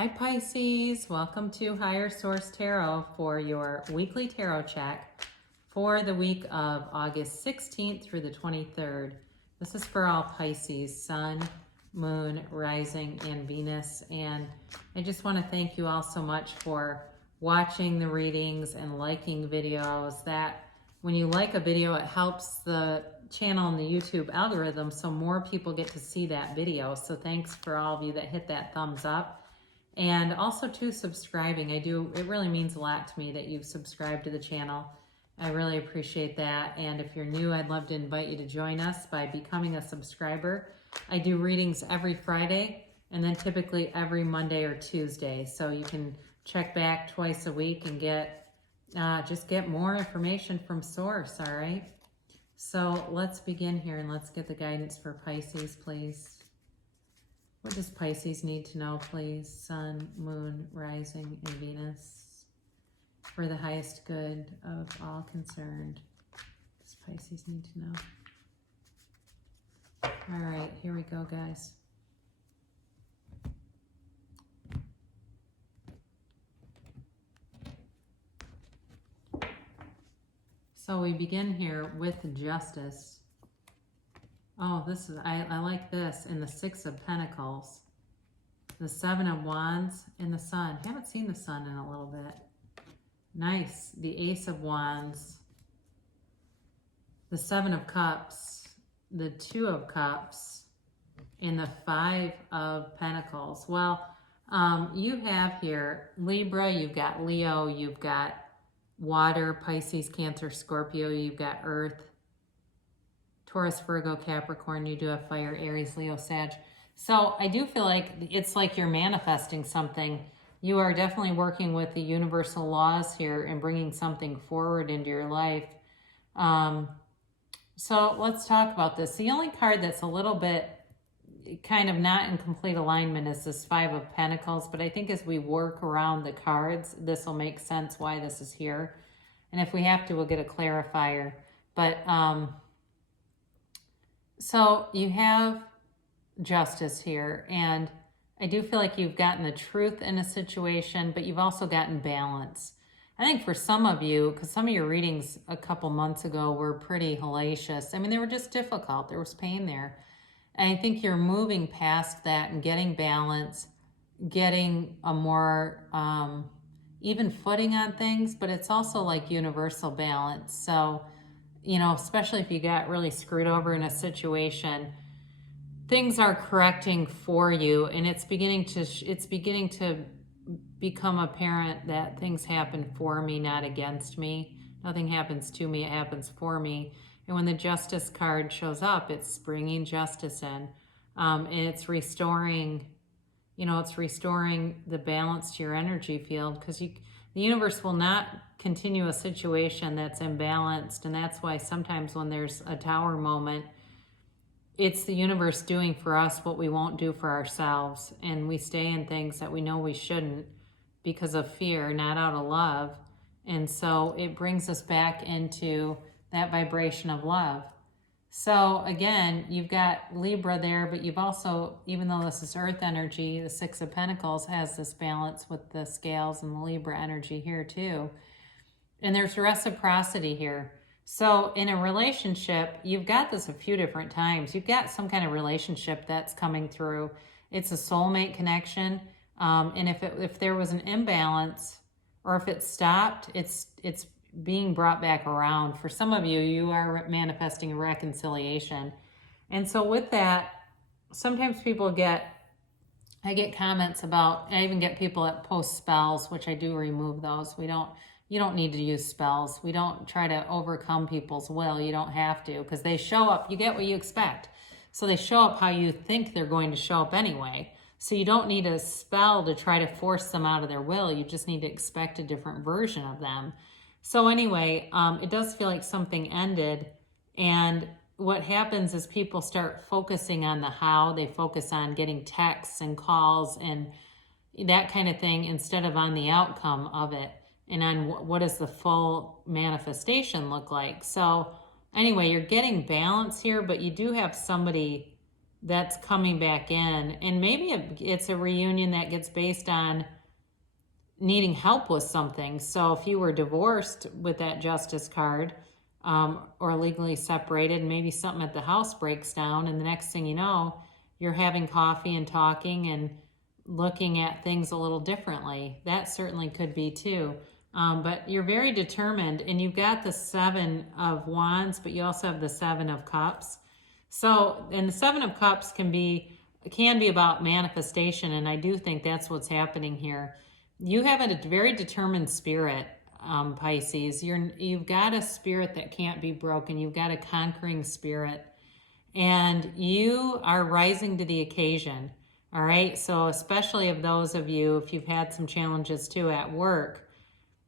Hi Pisces, welcome to Higher Source Tarot for your weekly tarot check for the week of August 16th through the 23rd. This is for all Pisces, Sun, Moon, Rising, and Venus. And I just want to thank you all so much for watching the readings and liking videos. That when you like a video, it helps the channel and the YouTube algorithm so more people get to see that video. So thanks for all of you that hit that thumbs up. And also to subscribing. It really means a lot to me that you've subscribed to the channel. I really appreciate that. And if you're new, I'd love to invite you to join us by becoming a subscriber. I do readings every Friday and then typically every Monday or Tuesday. So you can check back twice a week and just get more information from source, all right? So let's begin here and let's get the guidance for Pisces, please. What does Pisces need to know, please? Sun, Moon, Rising, and Venus. For the highest good of all concerned. What does Pisces need to know? All right, here we go, guys. So we begin here with Justice. Oh, I like this in the Six of Pentacles, the Seven of Wands, and the Sun. Haven't seen the Sun in a little bit. Nice. The Ace of Wands, the Seven of Cups, the Two of Cups, and the Five of Pentacles. Well, you have here Libra, you've got Leo, you've got Water, Pisces, Cancer, Scorpio, you've got Earth, Taurus, Virgo, Capricorn, you do have Fire, Aries, Leo, Sag. So I do feel like it's like you're manifesting something. You are definitely working with the universal laws here and bringing something forward into your life. So let's talk about this. The only card that's a little bit kind of not in complete alignment is this Five of Pentacles. But I think as we work around the cards, this will make sense why this is here. And if we have to, we'll get a clarifier. But so you have Justice here, and I do feel like you've gotten the truth in a situation, but you've also gotten balance. I think for some of you, because some of your readings a couple months ago were pretty hellacious. I mean, they were just difficult. There was pain there. And I think you're moving past that and getting balance, getting a more even footing on things, but it's also like universal balance. So, you know, especially if you got really screwed over in a situation, things are correcting for you, and it's beginning to become apparent that things happen for me, not against me. Nothing happens to me, it happens for me. And when the Justice card shows up, it's bringing justice in, and it's restoring, it's restoring the balance to your energy field, because the universe will not continue a situation that's imbalanced. And that's why sometimes when there's a Tower moment, it's the universe doing for us what we won't do for ourselves. And we stay in things that we know we shouldn't because of fear, not out of love. And so it brings us back into that vibration of love. So again, you've got Libra there, but you've also, even though this is Earth energy, the Six of Pentacles has this balance with the scales and the Libra energy here too. And there's reciprocity here. So in a relationship, you've got this a few different times. You've got some kind of relationship that's coming through. It's a soulmate connection. And if there was an imbalance, or if it stopped, it's being brought back around. For some of you, you are manifesting a reconciliation. And so with that, sometimes I get comments about, I even get people that post spells, which I do remove those. You don't need to use spells. We don't try to overcome people's will. You don't have to, because they show up, you get what you expect. So they show up how you think they're going to show up anyway. So you don't need a spell to try to force them out of their will. You just need to expect a different version of them. So anyway, it does feel like something ended, and what happens is people start focusing on the how. They focus on getting texts and calls and that kind of thing instead of on the outcome of it and on what does the full manifestation look like. So anyway, you're getting balance here, but you do have somebody that's coming back in. And maybe it's a reunion that gets based on needing help with something. So if you were divorced with that justice card, or legally separated, maybe something at the house breaks down, and the next thing you know, you're having coffee and talking and looking at things a little differently. That certainly could be too. But you're very determined, and you've got the Seven of Wands, but you also have the Seven of Cups. So, and the Seven of Cups can be about manifestation, and I do think that's what's happening here. You have a very determined spirit, Pisces. You've got a spirit that can't be broken. You've got a conquering spirit, and you are rising to the occasion. All right. So especially of those of you, if you've had some challenges too at work,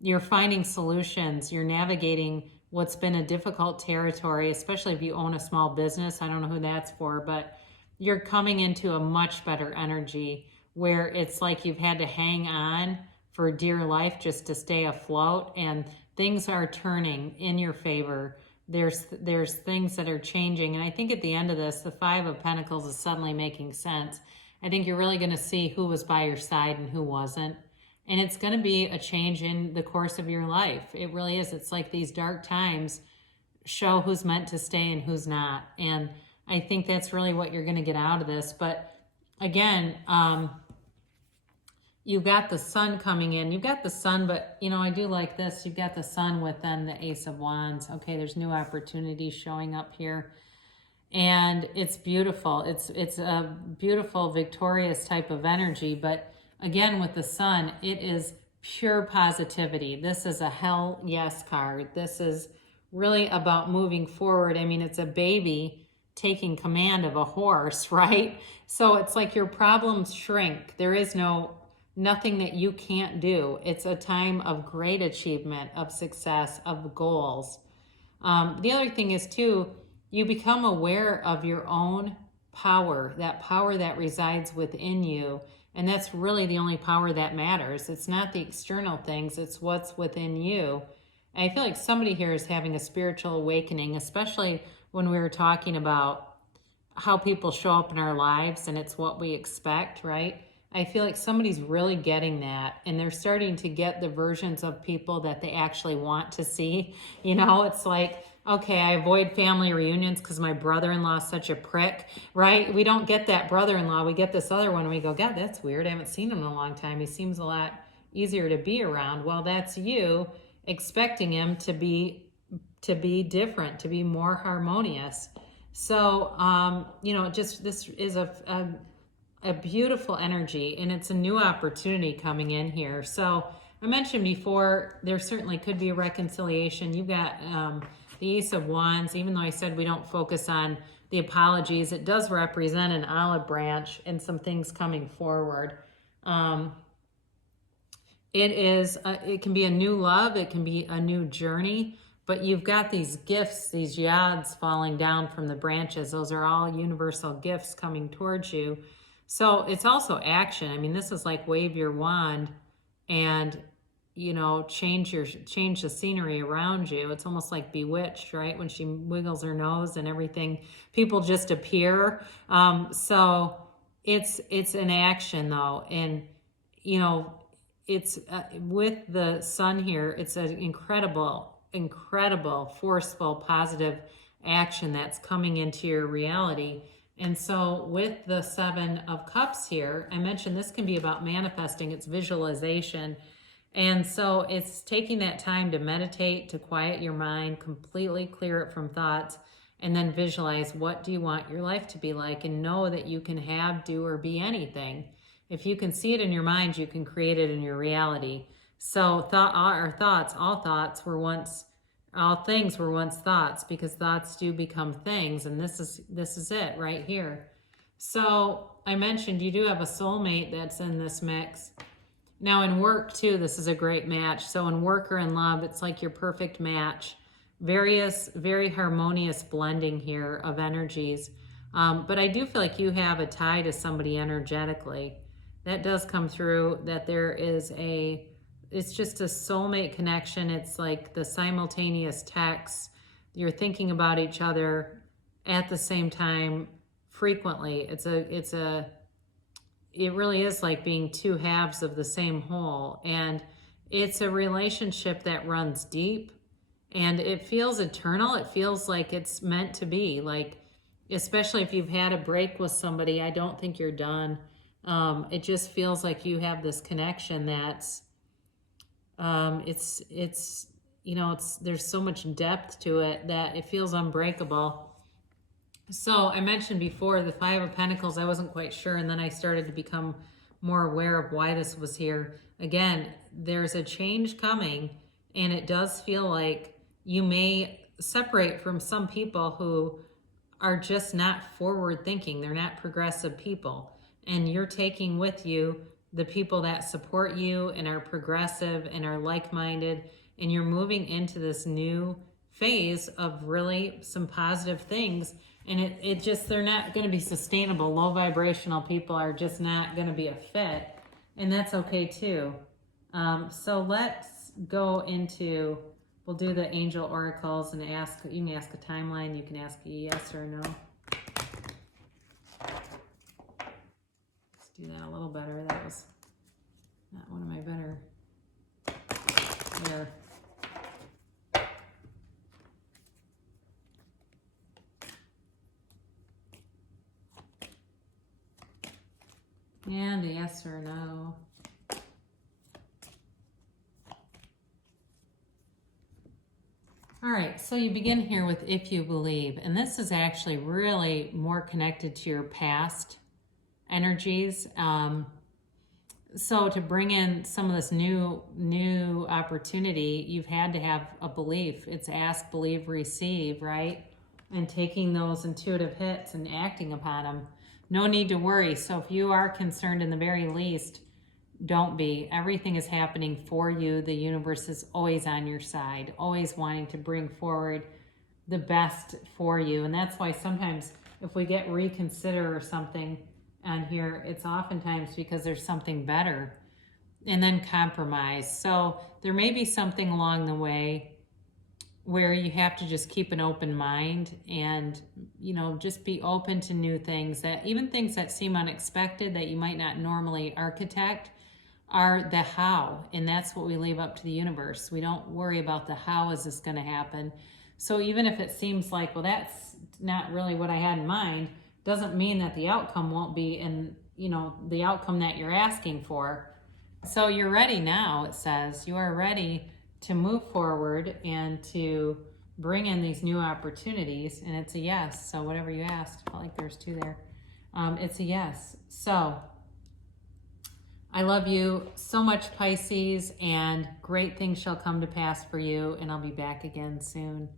you're finding solutions. You're navigating what's been a difficult territory, especially if you own a small business. I don't know who that's for, but you're coming into a much better energy where it's like you've had to hang on for dear life just to stay afloat, and things are turning in your favor. There's things that are changing, and I think at the end of this, the Five of Pentacles is suddenly making sense. I think you're really going to see who was by your side and who wasn't. And it's going to be a change in the course of your life. It really is. It's like these dark times show who's meant to stay and who's not. And I think that's really what you're going to get out of this. But again, you've got the sun coming in. You've got the sun, but I do like this. You've got the sun with then the Ace of Wands. Okay, there's new opportunities showing up here. And it's beautiful. It's a beautiful, victorious type of energy. But again, with the sun, it is pure positivity. This is a hell yes card. This is really about moving forward. I mean, it's a baby taking command of a horse, right? So it's like your problems shrink. There is nothing that you can't do. It's a time of great achievement, of success, of goals. The other thing is too, you become aware of your own power that resides within you. And that's really the only power that matters. It's not the external things, it's what's within you. And I feel like somebody here is having a spiritual awakening, especially when we were talking about how people show up in our lives and it's what we expect, right? I feel like somebody's really getting that, and they're starting to get the versions of people that they actually want to see. It's like, okay, I avoid family reunions because my brother-in-law is such a prick, right? We don't get that brother-in-law. We get this other one, and we go, God, that's weird. I haven't seen him in a long time. He seems a lot easier to be around. Well, that's you expecting him to be different, to be more harmonious. So, this is a beautiful energy, and it's a new opportunity coming in here. So I mentioned before, there certainly could be a reconciliation. You've got the Ace of Wands. Even though I said we don't focus on the apologies, it does represent an olive branch and some things coming forward. It can be a new love, it can be a new journey, but you've got these gifts, these yads falling down from the branches. Those are all universal gifts coming towards you. So it's also action. I mean, this is like wave your wand and, change the scenery around you. It's almost like Bewitched, right? When she wiggles her nose and everything, people just appear. So it's an action though. And, it's with the sun here, it's an incredible, forceful, positive action that's coming into your reality. And so with the Seven of Cups here, I mentioned this can be about manifesting, it's visualization. And so it's taking that time to meditate, to quiet your mind, completely clear it from thoughts, and then visualize what do you want your life to be like, and know that you can have, do, or be anything. If you can see it in your mind, you can create it in your reality. So all things were once thoughts, because thoughts do become things, and this is it right here. So I mentioned you do have a soulmate that's in this mix. Now in work too, this is a great match. So in work or in love, it's like your perfect match. Very harmonious blending here of energies. But I do feel like you have a tie to somebody energetically. That does come through, that there is it's just a soulmate connection. It's like the simultaneous texts. You're thinking about each other at the same time frequently. It really is like being two halves of the same whole. And it's a relationship that runs deep and it feels eternal. It feels like it's meant to be. Like, especially if you've had a break with somebody, I don't think you're done. It just feels like you have this connection that's, there's so much depth to it that it feels unbreakable. So I mentioned before the Five of Pentacles, I wasn't quite sure, and then I started to become more aware of why this was here. Again, there's a change coming, and it does feel like you may separate from some people who are just not forward thinking. They're not progressive people. And you're taking with you the people that support you and are progressive and are like-minded, and you're moving into this new phase of really some positive things. And it just, they're not going to be sustainable. Low vibrational people are just not going to be a fit. And that's okay too. So let's go into, we'll do the angel oracles and ask, you can ask a timeline, you can ask a yes or no. Let's do that a little better. That was not one of my better. There. And a yes or no. All right, so you begin here with if you believe, and this is actually really more connected to your past energies. So to bring in some of this new opportunity, you've had to have a belief. It's ask, believe, receive, right? And taking those intuitive hits and acting upon them. No need to worry. So if you are concerned, in the very least, don't be. Everything is happening for you. The universe is always on your side, always wanting to bring forward the best for you. And that's why sometimes if we get reconsider or something on here, it's oftentimes because there's something better. And then compromise. So there may be something along the way where you have to just keep an open mind and, just be open to new things, that even things that seem unexpected that you might not normally architect are the how. And that's what we leave up to the universe. We don't worry about the how is this going to happen. So even if it seems like, well, that's not really what I had in mind, doesn't mean that the outcome won't be in, the outcome that you're asking for. So you're ready now, it says. You are ready to move forward and to bring in these new opportunities. And it's a yes. So whatever you asked, I felt like there's two there. It's a yes. So I love you so much, Pisces, and great things shall come to pass for you. And I'll be back again soon.